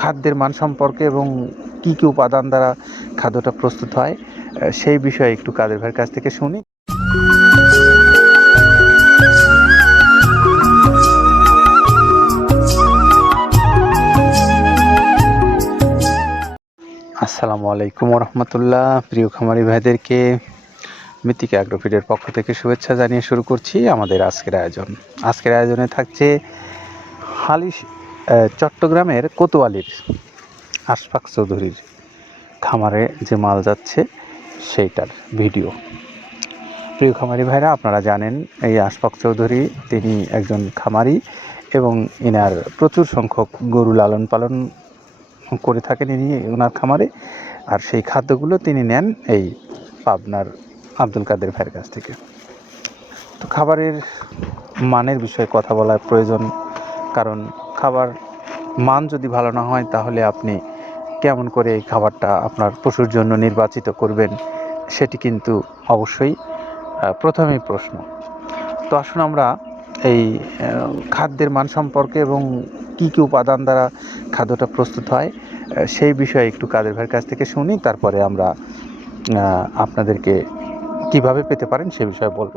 খাদ্যের মান সম্পর্কে এবং কী কী উপাদান দ্বারা খাদ্যটা প্রস্তুত হয় সেই বিষয়ে একটু কাদের ভাইয়ের কাছ থেকে শুনি। আসসালামু আলাইকুম রহমতুল্লাহ প্রিয় খামারি ভাইদেরকে মিতিকা অ্যাগ্রোফিডের পক্ষ থেকে শুভেচ্ছা জানিয়ে শুরু করছি আমাদের আজকের আয়োজন। আজকের আয়োজনে থাকছে হালিশ চট্টগ্রামের কোতোয়ালির আশফাক চৌধুরীর খামারে যে মাল যাচ্ছে, সেইটার ভিডিও। প্রিয় খামারি ভাইরা, আপনারা জানেন, এই আশফাক চৌধুরী, তিনি একজন খামারি এবং এনার প্রচুর সংখ্যক গরু লালন পালন করে থাকেন ইনি, ওনার খামারে। আর সেই খাদ্যগুলো তিনি নেন এই পাবনার আব্দুল কাদের ভাইয়ের কাছ থেকে। তো খাবারের মানের বিষয়ে কথা বলার প্রয়োজন, কারণ খাবার মান যদি ভালো না হয়, তাহলে আপনি কেমন করে এই খাবারটা আপনার পশুর জন্য নির্বাচিত করবেন, সেটি কিন্তু অবশ্যই প্রথমেই প্রশ্ন। তো আসুন আমরা এই খাদ্যের মান সম্পর্কে এবং কী কী উপাদান দ্বারা খাদ্যটা প্রস্তুত হয় সেই বিষয়ে একটু কাদের ভাইয়ের কাছ থেকে শুনি, তারপরে আমরা আপনাদেরকে কীভাবে পেতে পারেন সে বিষয়ে বলব।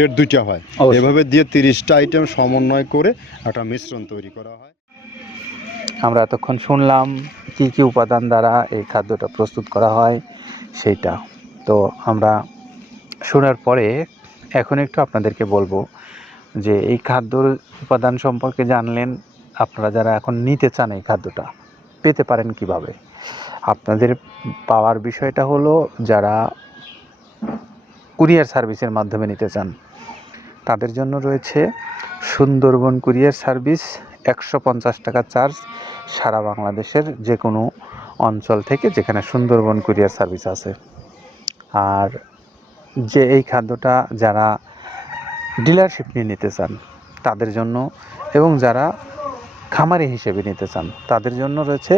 গ্রেড দুইটা হয়। এভাবে দিয়ে তিরিশটা আইটেম সমন্বয় করে একটা মিশ্রণ তৈরি করা হয়। আমরা এতক্ষণ শুনলাম কি কি উপাদান দ্বারা এই খাদ্যটা প্রস্তুত করা হয় সেইটা। তো আমরা শোনার পরে এখন একটু আপনাদেরকে বলব যে এই খাদ্যর উপাদান সম্পর্কে জানলেন আপনারা যারা এখন নিতে চান এই খাদ্যটা পেতে পারেন কীভাবে? আপনাদের পাওয়ার বিষয়টা হলো যারা কুরিয়ার সার্ভিসের মাধ্যমে নিতে চান তাদের জন্য রয়েছে সুন্দরবন কুরিয়ার সার্ভিস, একশো পঞ্চাশ টাকা চার্জ সারা বাংলাদেশের যে কোনো অঞ্চল থেকে যেখানে সুন্দরবন কুরিয়ার সার্ভিস আছে। আর যে এই খাদ্যটা যারা ডিলারশিপ নিয়ে নিতে চান তাদের জন্য এবং যারা খামারি হিসেবে নিতে চান তাদের জন্য রয়েছে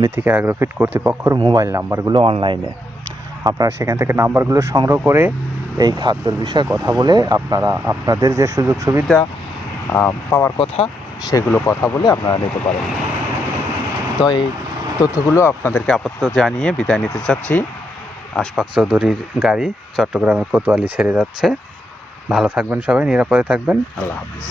মিথিকা অ্যাগ্রোফিট কর্তৃপক্ষের মোবাইল নাম্বারগুলো অনলাইনে। আপনারা সেখান থেকে নাম্বারগুলো সংগ্রহ করে এই খাদ্যর বিষয়ে কথা বলে আপনারা আপনাদের যে সুযোগ সুবিধা পাওয়ার কথা, সেগুলো কথা বলে আপনারা নিতে পারেন। তো এই তথ্যগুলো আপনাদেরকে আপাতত জানিয়ে বিদায় নিতে চাচ্ছি। আশফাক চৌধুরীর গাড়ি চট্টগ্রামের কোতোয়ালি ছেড়ে যাচ্ছে। ভালো থাকবেন সবাই, নিরাপদে থাকবেন। আল্লাহ হাফিজ।